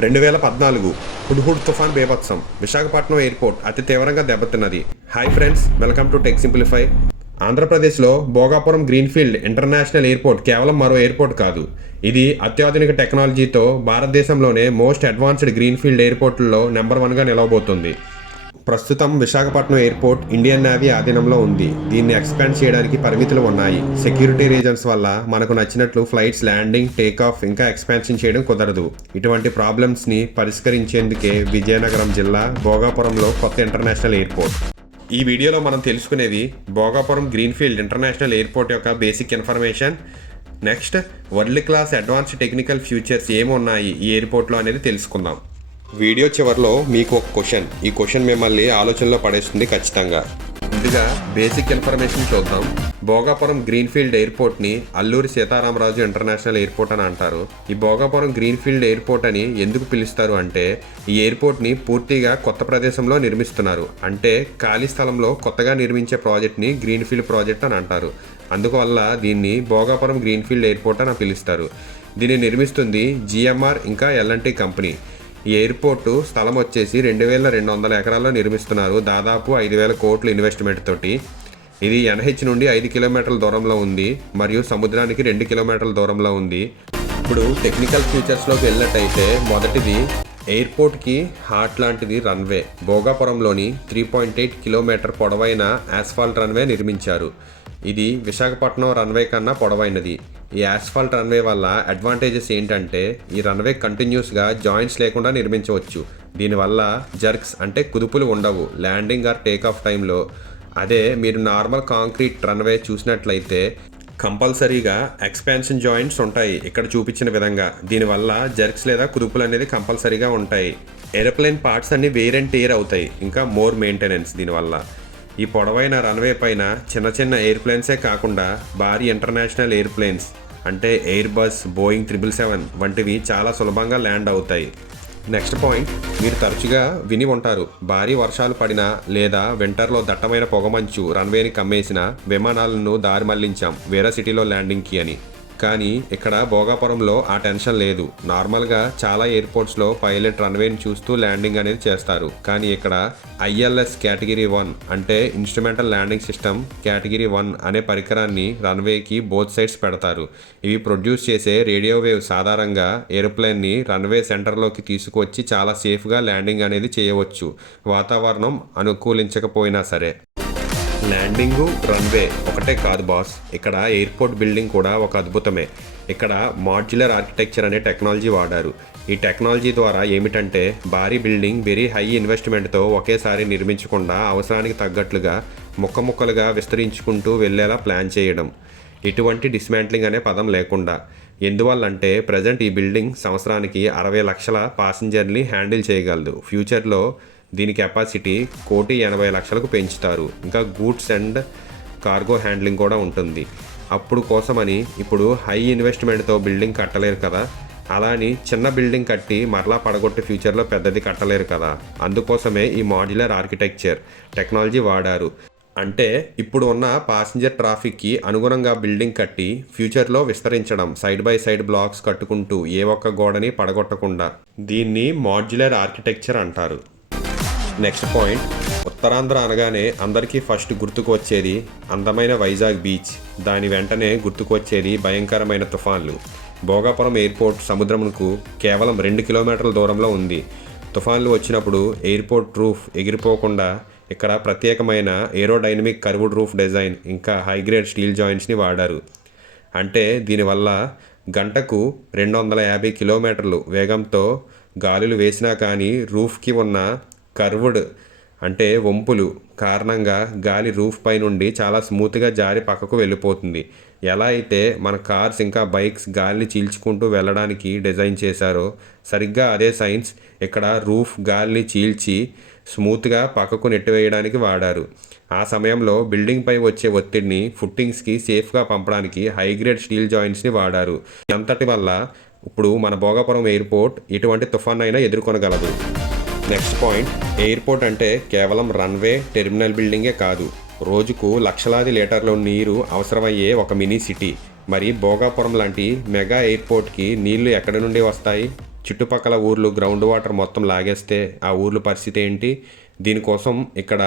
2014 హుడ్హుడ్ తుఫాన్ బీభత్సం విశాఖపట్నం ఎయిర్పోర్ట్ అతి తీవ్రంగా దెబ్బతిన్నది. Hi friends, welcome to tech simplify. ఆంధ్రప్రదేశ్లో భోగాపురం గ్రీన్ఫీల్డ్ ఇంటర్నేషనల్ ఎయిర్పోర్ట్ కేవలం మరో ఎయిర్పోర్ట్ కాదు. ఇది అత్యాధునిక టెక్నాలజీతో భారతదేశంలోనే మోస్ట్ అడ్వాన్స్డ్ గ్రీన్ఫీల్డ్ ఎయిర్పోర్టుల్లో నెంబర్ 1గా నిలవబోతోంది. ప్రస్తుతం విశాఖపట్నం ఎయిర్పోర్ట్ ఇండియన్ నేవీ ఆధీనంలో ఉంది. దీన్ని ఎక్స్పాండ్ చేయడానికి పరిమితులు ఉన్నాయి. సెక్యూరిటీ రీజన్స్ వల్ల మనకు నచ్చినట్లు ఫ్లైట్స్ ల్యాండింగ్, టేకాఫ్ ఇంకా ఎక్స్పాన్షన్ చేయడం కుదరదు. ఇటువంటి ప్రాబ్లమ్స్ని పరిష్కరించేందుకే విజయనగరం జిల్లా భోగాపురంలో కొత్త ఇంటర్నేషనల్ ఎయిర్పోర్ట్. ఈ వీడియోలో మనం తెలుసుకునేవి భోగాపురం గ్రీన్ఫీల్డ్ ఇంటర్నేషనల్ ఎయిర్పోర్ట్ యొక్క basic information. Next, world class advanced technical futures ఏమున్నాయి ఈ ఎయిర్పోర్ట్లో అనేది తెలుసుకుందాం. వీడియో చివరిలో మీకు ఒక క్వశ్చన్. ఈ క్వశ్చన్ మిమ్మల్ని ఆలోచనలో పడేస్తుంది ఖచ్చితంగా. ముందుగా బేసిక్ ఇన్ఫర్మేషన్ చూద్దాం. భోగాపురం గ్రీన్ఫీల్డ్ ఎయిర్పోర్ట్ని అల్లూరి సీతారామరాజు ఇంటర్నేషనల్ ఎయిర్పోర్ట్ అని అంటారు. ఈ భోగాపురం గ్రీన్ఫీల్డ్ ఎయిర్పోర్ట్ అని ఎందుకు పిలుస్తారు అంటే, ఈ ఎయిర్పోర్ట్ని పూర్తిగా కొత్త ప్రదేశంలో నిర్మిస్తున్నారు. అంటే ఖాళీ స్థలంలో కొత్తగా నిర్మించే ప్రాజెక్ట్ని గ్రీన్ఫీల్డ్ ప్రాజెక్ట్ అని అంటారు. అందువల్ల దీన్ని భోగాపురం గ్రీన్ఫీల్డ్ ఎయిర్పోర్ట్ అని పిలుస్తారు. దీన్ని నిర్మిస్తుంది జిఎంఆర్ ఇంకా ఎల్ఎన్టీ కంపెనీ. ఈ ఎయిర్పోర్టు స్థలం వచ్చేసి 2200 ఎకరాల్లో నిర్మిస్తున్నారు. దాదాపు 5000 కోట్ల ఇన్వెస్ట్మెంట్ తోటి. ఇది ఎన్హెచ్ నుండి 5 కిలోమీటర్ల దూరంలో ఉంది మరియు సముద్రానికి 2 కిలోమీటర్ల దూరంలో ఉంది. ఇప్పుడు టెక్నికల్ ఫీచర్స్లోకి వెళ్ళినట్టయితే, మొదటిది ఎయిర్పోర్ట్కి హార్ట్ లాంటిది రన్వే. భోగాపురంలోని 3.8 కిలోమీటర్ పొడవైన ఆస్ఫాల్ట్ రన్వే నిర్మించారు. ఇది విశాఖపట్నం రన్వే కన్నా పొడవైనది. ఈ ఆస్ఫాల్ట్ రన్వే వల్ల అడ్వాంటేజెస్ ఏంటంటే, ఈ రన్వే కంటిన్యూస్గా జాయింట్స్ లేకుండా నిర్మించవచ్చు. దీనివల్ల జర్క్స్ అంటే కుదుపులు ఉండవు ల్యాండింగ్ ఆర్ టేకాఫ్ టైంలో. అదే మీరు నార్మల్ కాంక్రీట్ రన్వే చూసినట్లయితే కంపల్సరీగా ఎక్స్పాన్షన్ జాయింట్స్ ఉంటాయి ఇక్కడ చూపించిన విధంగా. దీనివల్ల జర్క్స్ లేదా కుదుపులు అనేది కంపల్సరీగా ఉంటాయి. ఏరోప్లేన్ పార్ట్స్ అన్ని వేర్ అండ్ టేర్ అవుతాయి. ఇంకా మోర్ మెయింటెనెన్స్ దీనివల్ల. ఈ పొడవైన రన్వే పైన చిన్న చిన్న ఎయిర్ప్లేన్సే కాకుండా భారీ ఇంటర్నేషనల్ ఎయిర్ప్లేన్స్ అంటే ఎయిర్ బస్, బోయింగ్ 777 వంటివి చాలా సులభంగా ల్యాండ్ అవుతాయి. నెక్స్ట్ పాయింట్, మీరు తరచుగా విని ఉంటారు, భారీ వర్షాలు పడినా లేదా వింటర్లో దట్టమైన పొగమంచు రన్వేని కమ్మేసిన విమానాలను దారి మళ్లించాం వేరే సిటీలో ల్యాండింగ్కి అని. కానీ ఇక్కడ భోగాపురంలో ఆ టెన్షన్ లేదు. నార్మల్గా చాలా ఎయిర్పోర్ట్స్లో పైలట్ రన్వేని చూస్తూ ల్యాండింగ్ అనేది చేస్తారు. కానీ ఇక్కడ ఐఎల్ఎస్ కేటగిరీ 1 అంటే ఇన్స్ట్రుమెంటల్ ల్యాండింగ్ సిస్టమ్ కేటగిరీ 1 అనే పరికరాన్ని రన్వేకి బోత్ సైడ్స్ పెడతారు. ఇవి ప్రొడ్యూస్ చేసే రేడియో వేవ్స్ ఆధారంగా ఏరోప్లేన్ని రన్వే సెంటర్లోకి తీసుకువచ్చి చాలా సేఫ్గా ల్యాండింగ్ అనేది చేయవచ్చు, వాతావరణం అనుకూలించకపోయినా సరే. ల్యాండింగు, రన్వే ఒకటే కాదు బాస్, ఇక్కడ ఎయిర్పోర్ట్ బిల్డింగ్ కూడా ఒక అద్భుతమే. ఇక్కడ మాడ్యులర్ ఆర్కిటెక్చర్ అనే టెక్నాలజీ వాడారు. ఈ టెక్నాలజీ ద్వారా ఏమిటంటే, భారీ బిల్డింగ్ వెరీ హై ఇన్వెస్ట్మెంట్తో ఒకేసారి నిర్మించకుండా అవసరానికి తగ్గట్లుగా ముక్కలుగా విస్తరించుకుంటూ వెళ్ళేలా ప్లాన్ చేయడం. ఎటువంటి డిస్మాంట్లింగ్ అనే పదం లేకుండా. ఎందువల్లంటే ప్రజెంట్ ఈ బిల్డింగ్ సంవత్సరానికి 60 లక్షల ప్యాసింజర్ని హ్యాండిల్ చేయగలదు. ఫ్యూచర్లో దీని కెపాసిటీ 1,80,00,000కు పెంచుతారు. ఇంకా గూడ్స్ అండ్ కార్గో హ్యాండ్లింగ్ కూడా ఉంటుంది. అప్పుడు కోసమని ఇప్పుడు హై ఇన్వెస్ట్మెంట్తో బిల్డింగ్ కట్టలేరు కదా, అలా అని చిన్న బిల్డింగ్ కట్టి మరలా పడగొట్టి ఫ్యూచర్లో పెద్దది కట్టలేరు కదా. అందుకోసమే ఈ మాడ్యులర్ ఆర్కిటెక్చర్ టెక్నాలజీ వాడారు. అంటే ఇప్పుడు ఉన్న ప్యాసింజర్ ట్రాఫిక్కి అనుగుణంగా బిల్డింగ్ కట్టి ఫ్యూచర్లో విస్తరించడం, సైడ్ బై సైడ్ బ్లాక్స్ కట్టుకుంటూ ఏ ఒక్క గోడని పడగొట్టకుండా. దీన్ని మాడ్యులర్ ఆర్కిటెక్చర్ అంటారు. నెక్స్ట్ పాయింట్, ఉత్తరాంధ్ర అనగానే అందరికీ ఫస్ట్ గుర్తుకు వచ్చేది అందమైన వైజాగ్ బీచ్. దాని వెంటనే గుర్తుకు వచ్చేది భయంకరమైన తుఫాన్లు. భోగాపురం ఎయిర్పోర్ట్ సముద్రంకు కేవలం 2 కిలోమీటర్ల దూరంలో ఉంది. తుఫాన్లు వచ్చినప్పుడు ఎయిర్పోర్ట్ రూఫ్ ఎగిరిపోకుండా ఇక్కడ ప్రత్యేకమైన ఏరోడైనమిక్ కర్వ్డ్ రూఫ్ డిజైన్ ఇంకా హైగ్రేడ్ స్టీల్ జాయింట్స్ని వాడారు. అంటే దీనివల్ల గంటకు 250 కిలోమీటర్లు వేగంతో గాలులు వేసినా కానీ రూఫ్కి ఉన్న కర్వ్డ్ అంటే వంపులు కారణంగా గాలి రూఫ్ పై నుండి చాలా స్మూత్గా జారి పక్కకు వెళ్ళిపోతుంది. ఎలా అయితే మన కార్స్ ఇంకా బైక్స్ గాలిని చీల్చుకుంటూ వెళ్ళడానికి డిజైన్ చేశారో, సరిగ్గా అదే సైన్స్ ఇక్కడ రూఫ్ గాలిని చీల్చి స్మూత్గా పక్కకు నెట్టివేయడానికి వాడారు. ఆ సమయంలో బిల్డింగ్ పై వచ్చే ఒత్తిడిని ఫుట్టింగ్స్కి సేఫ్గా పంపడానికి హైగ్రేడ్ స్టీల్ జాయింట్స్ని వాడారు. అంతటి వల్ల ఇప్పుడు మన భోగాపురం ఎయిర్పోర్ట్ ఎటువంటి తుఫాన్ అయినా ఎదుర్కొనగలదు. నెక్స్ట్ పాయింట్, ఎయిర్పోర్ట్ అంటే కేవలం రన్వే, టెర్మినల్ బిల్డింగే కాదు, రోజుకు లక్షలాది లీటర్ల నీరు అవసరమయ్యే ఒక మినీ సిటీ. మరి భోగాపురం లాంటి మెగా ఎయిర్పోర్ట్కి నీళ్లు ఎక్కడి నుండి వస్తాయి? చుట్టుపక్కల ఊర్లు గ్రౌండ్ వాటర్ మొత్తం లాగేస్తే ఆ ఊర్ల పరిస్థితి ఏంటి? దీనికోసం ఇక్కడ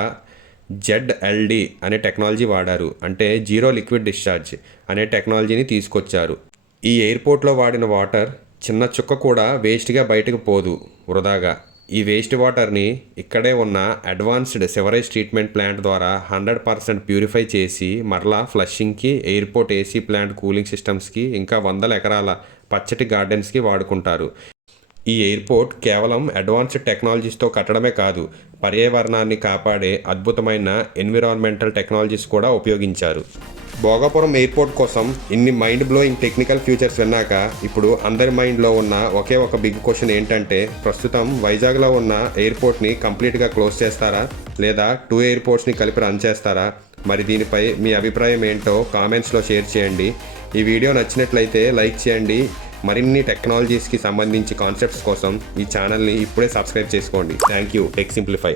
ZLD అనే టెక్నాలజీ వాడారు. అంటే జీరో లిక్విడ్ డిశ్చార్జ్ అనే టెక్నాలజీని తీసుకొచ్చారు. ఈ ఎయిర్పోర్ట్లో వాడిన వాటర్ చిన్న చుక్క కూడా వేస్ట్గా బయటకు పోదు వృధాగా. ఈ వేస్ట్ వాటర్ని ఇక్కడే ఉన్న అడ్వాన్స్డ్ సివరేజ్ ట్రీట్మెంట్ ప్లాంట్ ద్వారా 100% ప్యూరిఫై చేసి మరలా ఫ్లషింగ్కి, ఎయిర్పోర్ట్ AC ప్లాంట్ కూలింగ్ సిస్టమ్స్కి, ఇంకా వందల ఎకరాల పచ్చటి గార్డెన్స్కి వాడుకుంటారు. ఈ ఎయిర్పోర్ట్ కేవలం అడ్వాన్స్డ్ టెక్నాలజీస్తో కట్టడమే కాదు, పర్యావరణాన్ని కాపాడే అద్భుతమైన ఎన్విరాన్మెంటల్ టెక్నాలజీస్ కూడా ఉపయోగించారు. భోగాపురం ఎయిర్పోర్ట్ కోసం ఇన్ని మైండ్ బ్లోయింగ్ టెక్నికల్ ఫ్యూచర్స్ విన్నాక ఇప్పుడు అందరి మైండ్లో ఉన్న ఒకే ఒక బిగ్ క్వశ్చన్ ఏంటంటే, ప్రస్తుతం వైజాగ్లో ఉన్న ఎయిర్పోర్ట్ని కంప్లీట్గా క్లోజ్ చేస్తారా, లేదా 2 ఎయిర్పోర్ట్స్ని కలిపి రన్ చేస్తారా? మరి దీనిపై మీ అభిప్రాయం ఏంటో కామెంట్స్లో షేర్ చేయండి. ఈ వీడియో నచ్చినట్లయితే లైక్ చేయండి. మరిన్ని టెక్నాలజీస్కి సంబంధించి కాన్సెప్ట్స్ కోసం ఈ ఛానల్ని ఇప్పుడే సబ్స్క్రైబ్ చేసుకోండి. Thank you. Tech simplify.